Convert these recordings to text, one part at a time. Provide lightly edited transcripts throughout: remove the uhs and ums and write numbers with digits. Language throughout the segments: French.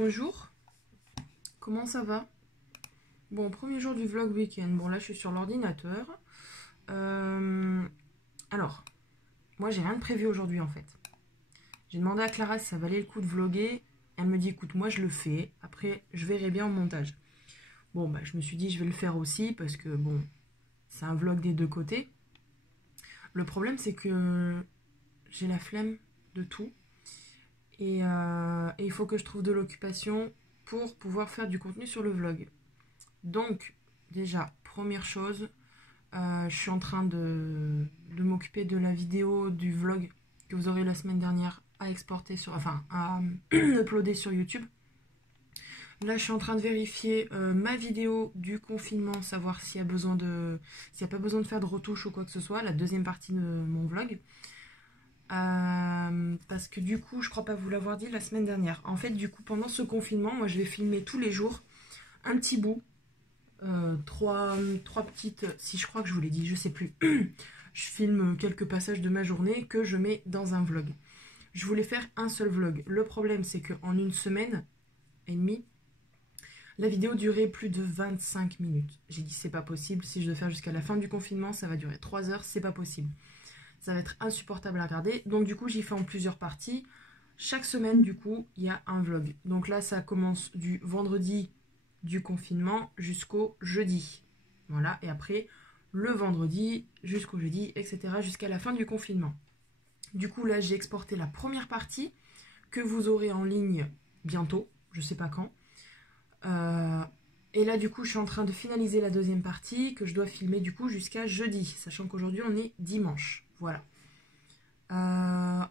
Bonjour, comment ça va? Bon, premier jour du vlog week-end. Bon, là, je suis sur l'ordinateur. Alors, moi, j'ai rien de prévu aujourd'hui, en fait. J'ai demandé à Clara si ça valait le coup de vlogger. Elle me dit, écoute, moi, je le fais. Après, je verrai bien au montage. Bon, bah, je me suis dit, je vais le faire aussi parce que, bon, c'est un vlog des deux côtés. Le problème, c'est que j'ai la flemme de tout. Et il faut que je trouve de l'occupation pour pouvoir faire du contenu sur le vlog. Donc, déjà, première chose, je suis en train de m'occuper de la vidéo du vlog que vous aurez la semaine dernière à exporter sur, enfin, à uploader sur YouTube. Là, je suis en train de vérifier ma vidéo du confinement, savoir s'il y a besoin s'il n'y a pas besoin de faire de retouches ou quoi que ce soit, la deuxième partie de mon vlog. Parce que du coup, je crois pas vous l'avoir dit la semaine dernière. En fait, du coup, pendant ce confinement, moi, je vais filmer tous les jours un petit bout. Trois petites, si je crois que je vous l'ai dit, je sais plus. Je filme quelques passages de ma journée que je mets dans un vlog. Je voulais faire un seul vlog. Le problème, c'est qu'en une semaine et demie, la vidéo durait plus de 25 minutes. J'ai dit, c'est pas possible. Si je dois faire jusqu'à la fin du confinement, ça va durer 3 heures, c'est pas possible. Ça va être insupportable à regarder. Donc du coup, j'y fais en plusieurs parties. Chaque semaine, du coup, il y a un vlog. Donc là, ça commence du vendredi du confinement jusqu'au jeudi. Voilà, et après, le vendredi jusqu'au jeudi, etc. jusqu'à la fin du confinement. Du coup, là, j'ai exporté la première partie que vous aurez en ligne bientôt, je sais pas quand. Et là, du coup, je suis en train de finaliser la deuxième partie que je dois filmer, du coup, jusqu'à jeudi, sachant qu'aujourd'hui, on est dimanche. Voilà.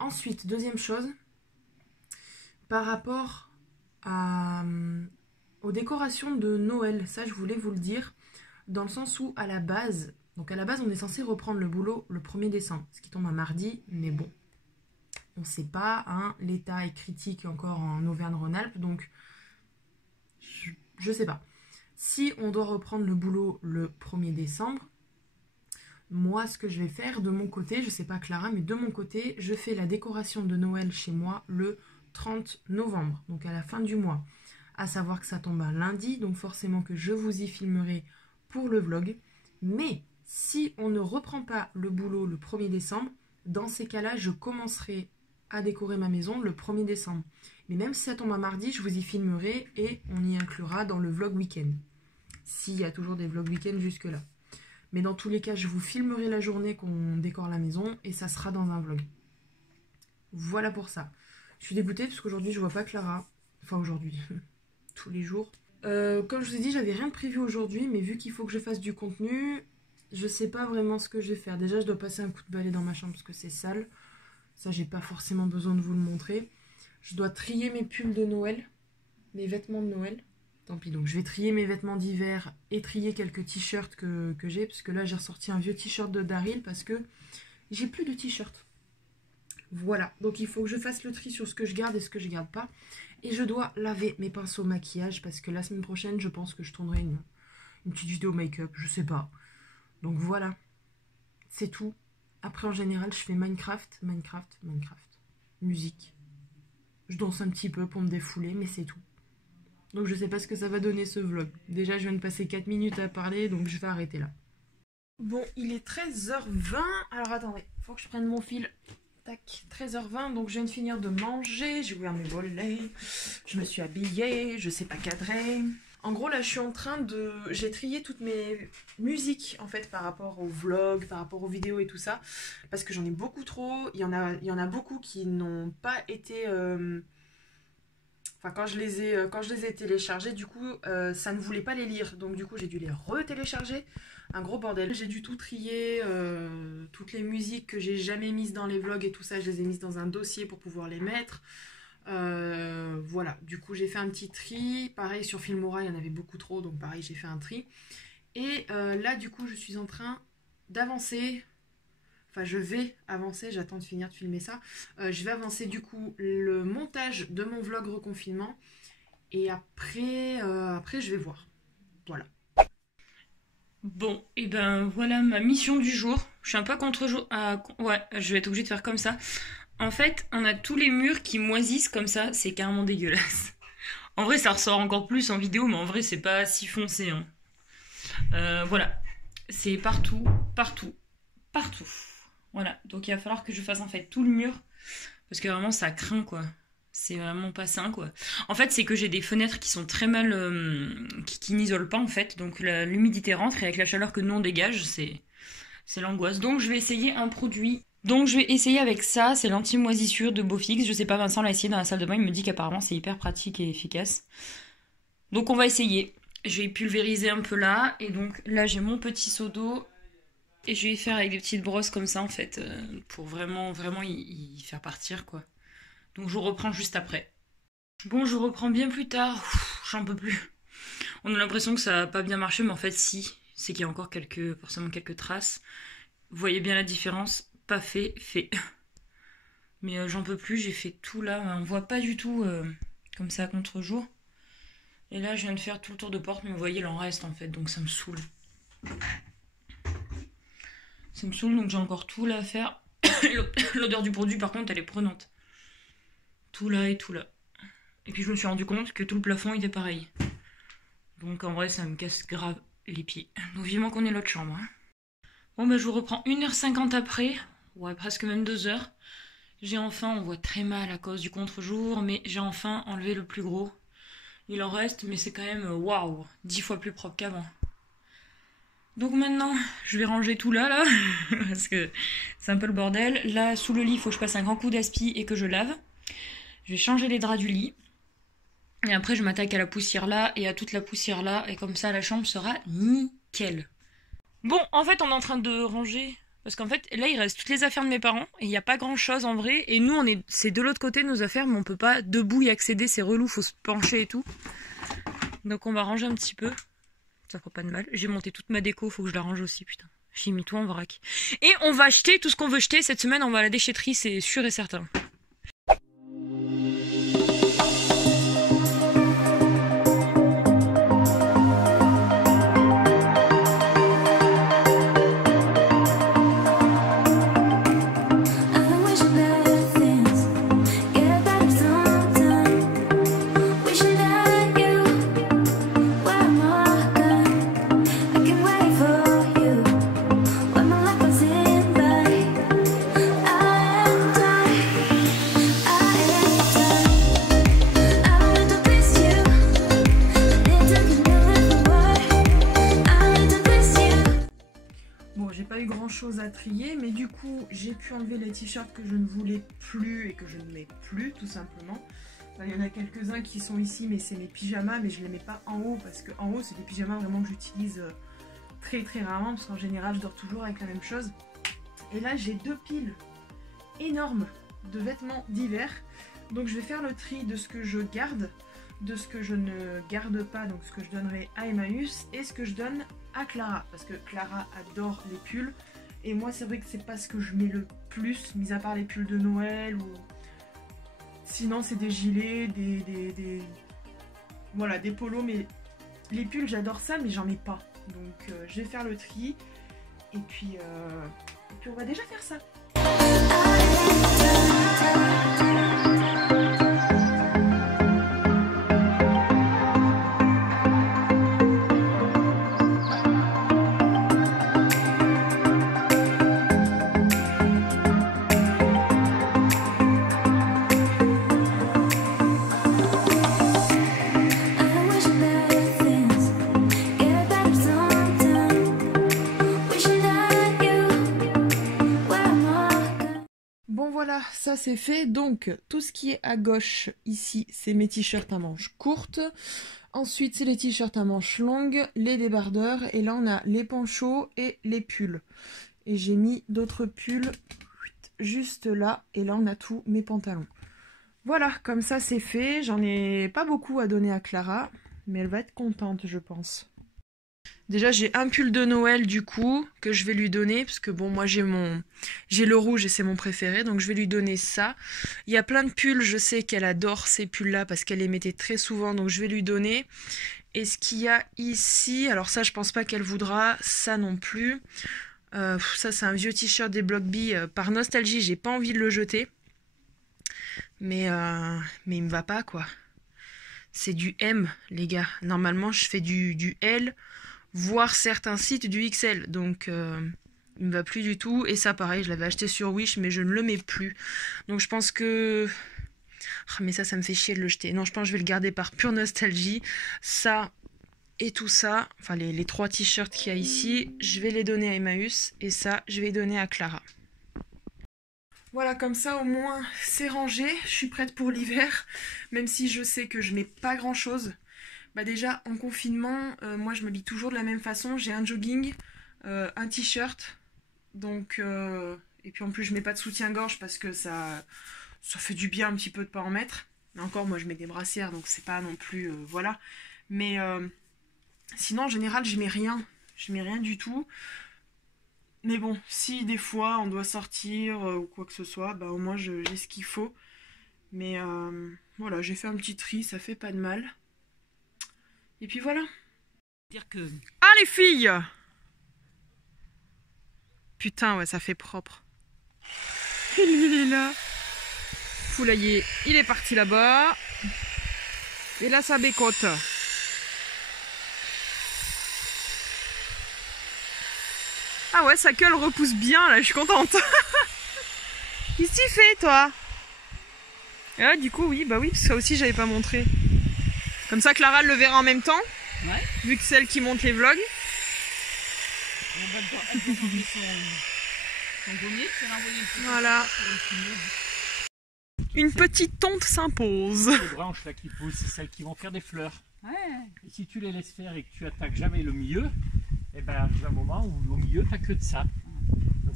Ensuite, deuxième chose, par rapport aux décorations de Noël, ça, je voulais vous le dire, dans le sens où, à la base, on est censé reprendre le boulot le 1er décembre, ce qui tombe un mardi, mais bon, on ne sait pas, hein, l'état est critique encore en Auvergne-Rhône-Alpes, donc je sais pas. Si on doit reprendre le boulot le 1er décembre, moi, ce que je vais faire de mon côté, je sais pas Clara, mais de mon côté, je fais la décoration de Noël chez moi le 30 novembre, donc à la fin du mois. À savoir que ça tombe un lundi, donc forcément que je vous y filmerai pour le vlog. Mais si on ne reprend pas le boulot le 1er décembre, dans ces cas-là, je commencerai à décorer ma maison le 1er décembre. Mais même si ça tombe un mardi, je vous y filmerai et on y inclura dans le vlog week-end. S'il y a toujours des vlogs week-end jusque-là. Mais dans tous les cas, je vous filmerai la journée qu'on décore la maison et ça sera dans un vlog. Voilà pour ça. Je suis dégoûtée parce qu'aujourd'hui, je vois pas Clara. Enfin, aujourd'hui, tous les jours. Comme je vous ai dit, j'avais rien de prévu aujourd'hui, mais vu qu'il faut que je fasse du contenu, je sais pas vraiment ce que je vais faire. Déjà, je dois passer un coup de balai dans ma chambre parce que c'est sale. Ça, j'ai pas forcément besoin de vous le montrer. Je dois trier mes pulls de Noël, mes vêtements de Noël. Tant pis, donc je vais trier mes vêtements d'hiver et trier quelques t-shirts que j'ai, parce que là j'ai ressorti un vieux t-shirt de Daryl parce que j'ai plus de t-shirts. Voilà, donc il faut que je fasse le tri sur ce que je garde et ce que je garde pas. Et je dois laver mes pinceaux maquillage parce que la semaine prochaine, je pense que je tournerai une petite vidéo make-up, je sais pas. Donc voilà, c'est tout. Après en général, je fais Minecraft, musique. Je danse un petit peu pour me défouler, mais c'est tout. Donc je sais pas ce que ça va donner ce vlog. Déjà je viens de passer 4 minutes à parler, donc je vais arrêter là. Bon, il est 13h20. Alors attendez, faut que je prenne mon fil. Tac, 13h20, donc je viens de finir de manger, j'ai ouvert mes volets, je me suis habillée, je sais pas cadrer. En gros là je suis en train de... J'ai trié toutes mes musiques en fait par rapport aux vlogs, par rapport aux vidéos et tout ça. Parce que j'en ai beaucoup trop, il y en a beaucoup qui n'ont pas été... Enfin, quand je les ai téléchargés, du coup, ça ne voulait pas les lire. Donc, du coup, j'ai dû les retélécharger. Un gros bordel. J'ai dû tout trier. Toutes les musiques que j'ai jamais mises dans les vlogs et tout ça, je les ai mises dans un dossier pour pouvoir les mettre. Voilà. Du coup, j'ai fait un petit tri. Pareil, sur Filmora, il y en avait beaucoup trop. Donc, pareil, j'ai fait un tri. Et là, du coup, je suis en train d'avancer... Enfin, je vais avancer, j'attends de finir de filmer ça. Je vais avancer du coup le montage de mon vlog reconfinement. Et après, je vais voir. Voilà. Bon, et ben voilà ma mission du jour. Je suis un peu contre-jour. Ouais, je vais être obligée de faire comme ça. En fait, on a tous les murs qui moisissent comme ça. C'est carrément dégueulasse. En vrai, ça ressort encore plus en vidéo, mais en vrai, c'est pas si foncé. Hein. Voilà. C'est partout, partout, partout. Voilà. Donc il va falloir que je fasse en fait tout le mur. Parce que vraiment, ça craint, quoi. C'est vraiment pas sain, quoi. En fait, c'est que j'ai des fenêtres qui sont très mal... qui n'isolent pas, en fait. Donc l'humidité rentre et avec la chaleur que nous, on dégage, c'est l'angoisse. Donc je vais essayer un produit. Donc je vais essayer avec ça, c'est l'anti-moisissure de Beaufix. Je sais pas, Vincent l'a essayé dans la salle de bain, il me dit qu'apparemment c'est hyper pratique et efficace. Donc on va essayer. Je vais pulvériser un peu là. Et donc là j'ai mon petit seau d'eau. Et je vais faire avec des petites brosses comme ça en fait. Pour vraiment, vraiment y faire partir quoi. Donc je vous reprends juste après. Bon, je reprends bien plus tard. J'en peux plus. On a l'impression que ça a pas bien marché, mais en fait si. C'est qu'il y a encore forcément quelques traces. Vous voyez bien la différence. Pas fait, fait. Mais j'en peux plus, j'ai fait tout là. On voit pas du tout comme ça à contre-jour. Et là, je viens de faire tout le tour de porte, mais vous voyez, il en reste en fait, donc ça me saoule. Ça me saoule, donc j'ai encore tout là à faire. L'odeur du produit, par contre, elle est prenante. Tout là et tout là. Et puis je me suis rendu compte que tout le plafond était pareil. Donc en vrai, ça me casse grave les pieds. Donc vivement qu'on ait l'autre chambre. Hein. Bon, bah je vous reprends 1h50 après. Ouais, presque même 2h. J'ai enfin, on voit très mal à cause du contre-jour, mais j'ai enfin enlevé le plus gros. Il en reste, mais c'est quand même, waouh, 10 fois plus propre qu'avant. Donc maintenant, je vais ranger tout là, parce que c'est un peu le bordel. Là, sous le lit, il faut que je passe un grand coup d'aspi et que je lave. Je vais changer les draps du lit. Et après, je m'attaque à la poussière là et à toute la poussière là. Et comme ça, la chambre sera nickel. Bon, en fait, on est en train de ranger. Parce qu'en fait, là, il reste toutes les affaires de mes parents. Et il n'y a pas grand-chose en vrai. Et nous, c'est de l'autre côté de nos affaires, mais on peut pas debout y accéder. C'est relou, faut se pencher et tout. Donc on va ranger un petit peu. Ça fera pas de mal. J'ai monté toute ma déco, faut que je la range aussi, putain. J'ai mis tout en vrac. Et on va acheter tout ce qu'on veut jeter. Cette semaine, on va à la déchetterie, c'est sûr et certain. Chose à trier, mais du coup j'ai pu enlever les t-shirts que je ne voulais plus et que je ne mets plus tout simplement. Il y en a quelques-uns qui sont ici, mais c'est mes pyjamas, mais je les mets pas en haut parce que en haut c'est des pyjamas vraiment que j'utilise très rarement parce qu'en général je dors toujours avec la même chose. Et là j'ai 2 piles énormes de vêtements d'hiver, donc je vais faire le tri de ce que je garde, de ce que je ne garde pas, donc ce que je donnerai à Emmaüs et ce que je donne à Clara, parce que Clara adore les pulls. Et moi, c'est vrai que c'est pas ce que je mets le plus, mis à part les pulls de Noël ou... Sinon, c'est des gilets, voilà, des polos, mais les pulls, j'adore ça, mais j'en mets pas. Donc, je vais faire le tri. Et puis on va déjà faire ça. Voilà, ça c'est fait. Donc, tout ce qui est à gauche, ici, c'est mes t-shirts à manches courtes. Ensuite, c'est les t-shirts à manches longues, les débardeurs. Et là, on a les ponchos et les pulls. Et j'ai mis d'autres pulls juste là. Et là, on a tous mes pantalons. Voilà, comme ça, c'est fait. J'en ai pas beaucoup à donner à Clara, mais elle va être contente, je pense. Déjà, j'ai un pull de Noël, du coup, que je vais lui donner, parce que bon, moi, j'ai le rouge et c'est mon préféré, donc je vais lui donner ça. Il y a plein de pulls, je sais qu'elle adore ces pulls-là, parce qu'elle les mettait très souvent, donc je vais lui donner. Et ce qu'il y a ici, alors ça, je pense pas qu'elle voudra, ça non plus. Ça, c'est un vieux t-shirt des Block B, par nostalgie, j'ai pas envie de le jeter. Mais il me va pas, quoi. c'est du M, les gars. Normalement, je fais du L, voire certains sites du XL. Donc, il me va plus du tout. Et ça, pareil, je l'avais acheté sur Wish, mais je ne le mets plus. Donc, je pense que... Ah, mais ça me fait chier de le jeter. Non, je pense que je vais le garder par pure nostalgie. Ça et tout ça, enfin les 3 t-shirts qu'il y a ici, je vais les donner à Emmaüs. Et ça, je vais les donner à Clara. Voilà, comme ça au moins c'est rangé. Je suis prête pour l'hiver, même si je sais que je mets pas grand chose. Bah déjà en confinement, moi je m'habille toujours de la même façon. J'ai un jogging, un t-shirt, donc et puis en plus je mets pas de soutien-gorge parce que ça fait du bien un petit peu de pas en mettre. Mais encore moi je mets des brassières donc c'est pas non plus voilà. Mais sinon en général je mets rien du tout. Mais bon, si des fois on doit sortir ou quoi que ce soit, bah au moins j'ai ce qu'il faut. Mais voilà, j'ai fait un petit tri, ça fait pas de mal. Et puis voilà. Ah les filles! Putain, ouais, ça fait propre. Et lui, il est là. Poulailler, il est parti là-bas. Et là, ça bécote. Ah ouais, sa queue repousse bien là, je suis contente. Qu'est-ce que tu fais toi? Ah du coup oui, bah oui, parce que ça aussi j'avais pas montré. Comme ça Clara le verra en même temps. Ouais. Vu que c'est elle qui monte les vlogs. Voilà. Une petite tonte s'impose. Les branches là qui poussent, c'est celles qui vont faire des fleurs. Ouais. Et si tu les laisses faire et que tu attaques jamais le milieu, et ben arrive un moment où au milieu t'as que de ça.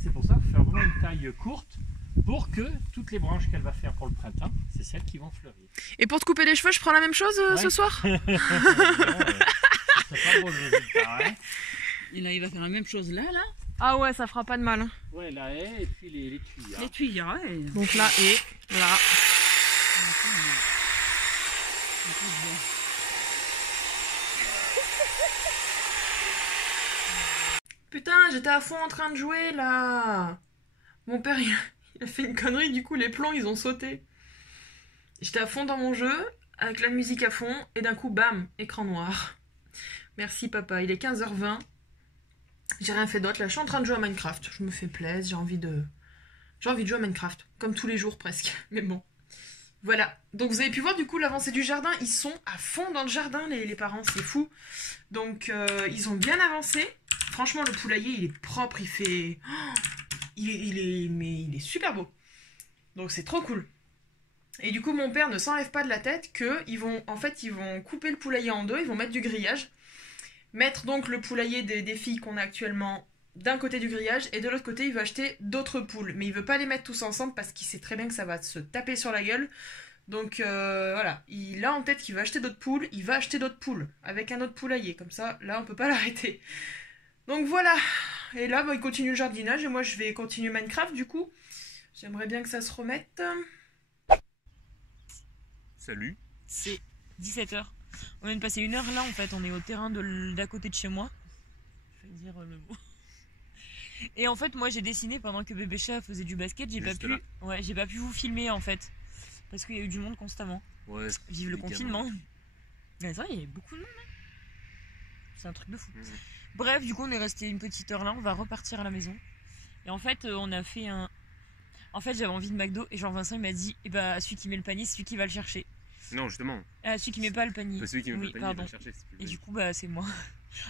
C'est pour ça qu'il faut faire vraiment une taille courte pour que toutes les branches qu'elle va faire pour le printemps, c'est celles qui vont fleurir. Et pour te couper les cheveux, je prends la même chose ce soir. C'est pas bon le résultat, hein. Et là il va faire la même chose là. Ah ouais, ça fera pas de mal. Hein. Ouais, la haie et puis les tuyaux. Les tuyaux, ouais. Donc là et là. Putain, j'étais à fond en train de jouer là. Mon père il a fait une connerie, du coup les plombs ils ont sauté. J'étais à fond dans mon jeu, avec la musique à fond, et d'un coup bam, écran noir. Merci papa, il est 15h20. J'ai rien fait d'autre là, je suis en train de jouer à Minecraft. Je me fais plaisir, j'ai envie de jouer à Minecraft, comme tous les jours presque. Mais bon. Voilà, donc vous avez pu voir du coup l'avancée du jardin, ils sont à fond dans le jardin les parents, c'est fou. Donc ils ont bien avancé. Franchement le poulailler il est propre, il fait... Oh, il est super beau. Donc c'est trop cool. Et du coup mon père ne s'enlève pas de la tête que ils vont couper le poulailler en deux, ils vont mettre du grillage. Mettre donc le poulailler des filles qu'on a actuellement d'un côté du grillage et de l'autre côté il veut acheter d'autres poules. Mais il veut pas les mettre tous ensemble parce qu'il sait très bien que ça va se taper sur la gueule. Donc voilà, il a en tête qu'il va acheter d'autres poules, il va acheter d'autres poules avec un autre poulailler. Comme ça, là on peut pas l'arrêter. Donc voilà, et là bah, il continue le jardinage et moi je vais continuer Minecraft du coup. J'aimerais bien que ça se remette. Salut. C'est 17h. On vient de passer 1 heure là en fait, on est au terrain d'à côté de chez moi. Je vais dire le mot. Et en fait moi j'ai dessiné pendant que bébé chat faisait du basket, j'ai pas pu vous filmer en fait. Parce qu'il y a eu du monde constamment. Ouais. Vive le confinement. Mais c'est vrai, il y avait beaucoup de monde. Hein. C'est un truc de fou. Bref, du coup on est resté une petite heure là, on va repartir à la maison. Et en fait on a fait un... En fait j'avais envie de McDo et Jean-Vincent il m'a dit eh bah celui qui met le panier c'est celui qui va le chercher. Non justement. Ah celui qui met pas le panier. Celui qui met oui, pas le panier pardon. va le chercher. Et du coup bah c'est moi.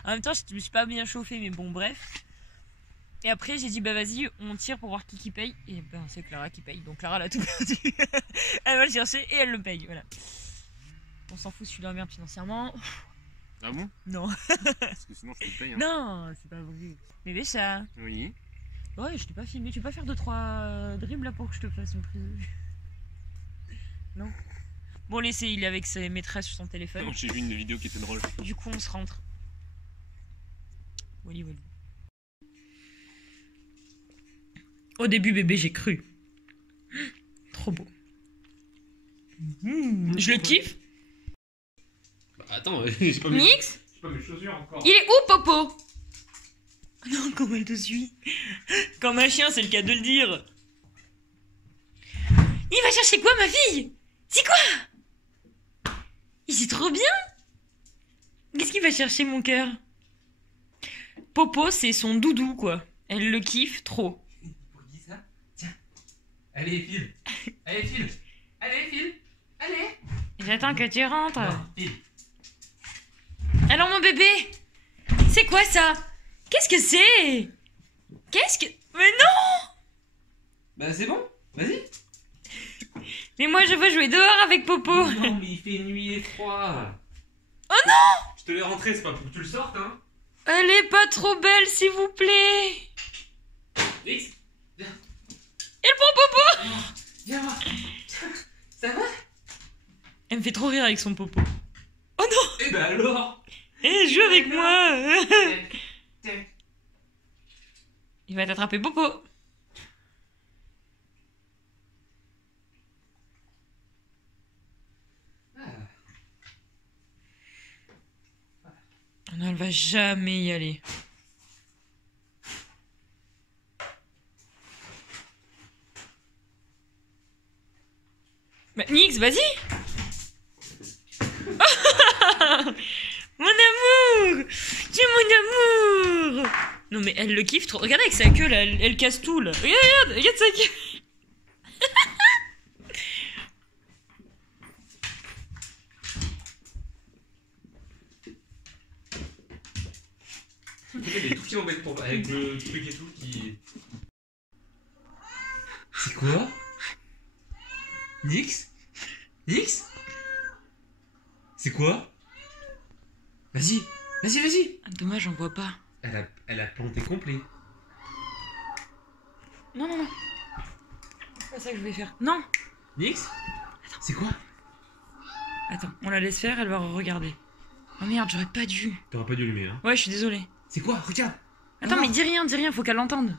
En même temps je me suis pas bien chauffée mais bon bref. Et après j'ai dit bah vas-y on tire pour voir qui paye. Et ben c'est Clara qui paye. Donc Clara elle a tout perdu. Elle va le chercher et elle le paye. Voilà. On s'en fout si tu dois bien financièrement. Ah bon? Non. Parce que sinon je te paye. Hein. Non, c'est pas vrai. Bébé chat. Oui. Ouais, je t'ai pas filmé. Tu peux pas faire 2-3 dribbles là pour que je te fasse une prise de vue? Non. Bon, laissez, il est avec ses maîtresses sur son téléphone. Non, j'ai vu une vidéo qui était drôle. Du coup, on se rentre. Voilà. Au début, bébé, j'ai cru. Trop beau. Je le kiffe. Bah, attends, j'ai pas mis... Nix. J'ai pas mes chaussures encore. Il est où, Popo? Non, comment elle te suit? Comme un chien, c'est le cas de le dire. Il va chercher quoi, ma fille? C'est quoi? Il c'est trop bien. Qu'est-ce qu'il va chercher, mon cœur? Popo, c'est son doudou, quoi. Elle le kiffe trop. Pour qui ça? Tiens. Allez, file. Allez, file. Allez, file. Allez. J'attends que tu rentres. Non, file. Alors, mon bébé, c'est quoi ça? Qu'est-ce que c'est? Qu'est-ce que... Mais non! Bah, c'est bon. Vas-y. Mais moi, je veux jouer dehors avec Popo. Non, mais il fait nuit et froid. Oh non! Je te l'ai rentré, c'est pas pour que tu le sortes, hein. Elle est pas trop belle, s'il vous plaît. X, Elle prend Popo. viens voir. Ça va? Elle me fait trop rire avec son Popo. Oh non! Eh ben alors. Eh, joue avec moi. Tiens. Il va t'attraper Popo. Non, elle va jamais y aller. Bah, Nix, vas-y. Mon amour. C'est mon amour. Non mais elle le kiffe trop. Regarde avec sa queue là, elle casse tout là. Regarde sa queue. Il y a des tout qui m'embêtent pour avec le truc et tout qui. C'est quoi? Nix? Nix? C'est quoi? Vas-y, vas-y. Ah, dommage, on voit pas. Elle a planté complet. Non. C'est pas ça que je vais faire. Non. Nix? C'est quoi? Attends, on la laisse faire, elle va regarder. Oh merde, j'aurais pas dû. T'aurais pas dû allumer, hein? Ouais, je suis désolée. C'est quoi? Regarde! Attends, Ah. mais dis rien, faut qu'elle l'entende.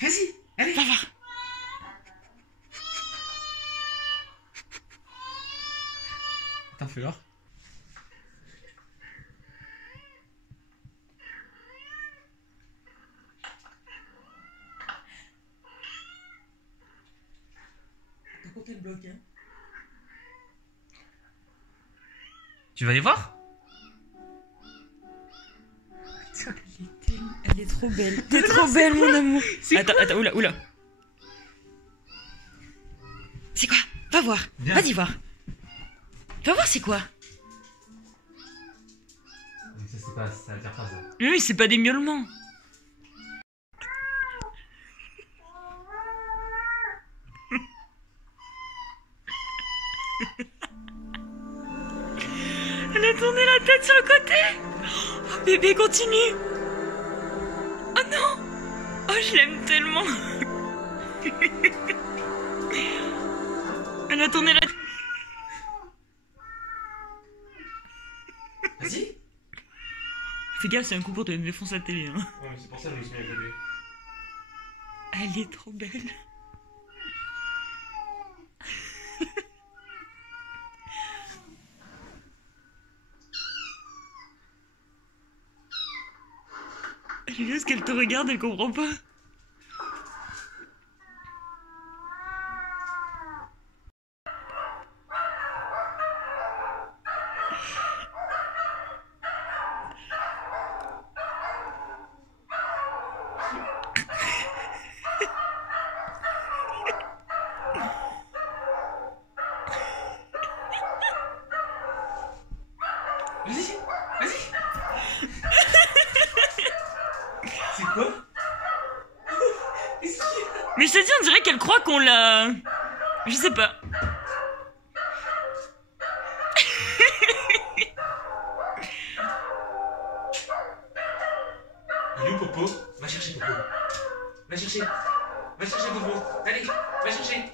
Vas-y, allez! Va voir. Attends, fais voir. Tu vas aller voir? Elle est trop belle. T'es trop belle, mon amour. Attends, oula. C'est quoi? Va voir. Viens. Vas-y voir. Va voir c'est quoi. Ça, c'est pas. Ça va faire pas ça. Oui, c'est pas des miaulements. Elle a tourné la tête sur le côté. Oh, bébé, continue. Oh non. Oh, je l'aime tellement. Elle a tourné la tête. Vas-y! Fais gaffe, c'est un coup pour te défoncer la télé. Hein. Ouais, mais c'est pour ça que je me suis mis à côté. Elle est trop belle. Juste qu'elle te regarde, elle comprend pas. Vas-y! C'est quoi? Qu'est-ce qu'il y a? Mais je te dis, on dirait qu'elle croit qu'on l'a... Je sais pas. Il est où Popo? Va chercher Popo. Va chercher Popo. Allez, va chercher.